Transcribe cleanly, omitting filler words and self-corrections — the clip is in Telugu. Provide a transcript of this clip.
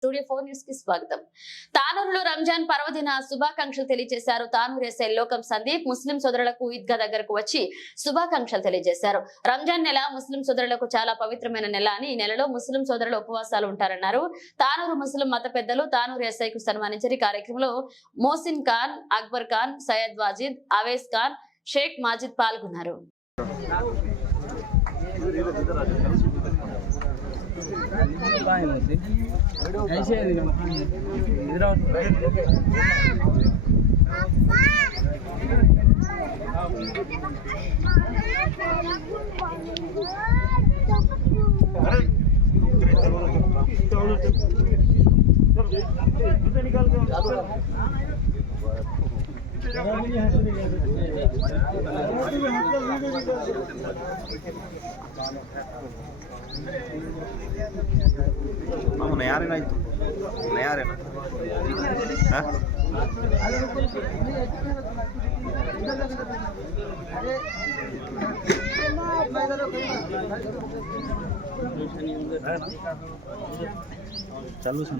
స్టూడియో 4 న్యూస్ కి స్వాగతం. తానూరులో రంజాన్ పర్వదిన శుభాకాంక్షలు తెలియజేశారు. తానూరు ఎస్ఐ లోకం సందీప్ ముస్లిం సోదరులకు ఈద్గా దగ్గరకు వచ్చి శుభాకాంక్షలు తెలియజేశారు. రంజాన్ నెల ముస్లిం సోదరులకు చాలా పవిత్రమైన నెల అని ఈ నెలలో ముస్లిం సోదరులు ఉపవాసాలు ఉంటారన్నారు. తానూరు ముస్లిం మత పెద్దలు తానూరు ఎస్ఐకు సన్మానించారు. ఈ కార్యక్రమంలో మోసిన్ ఖాన్, అక్బర్ ఖాన్, సయ్యద్ వాజిద్, అవేస్ ఖాన్, షేక్ మాజిద్ పాల్గొన్నారు. नयारे चालू सर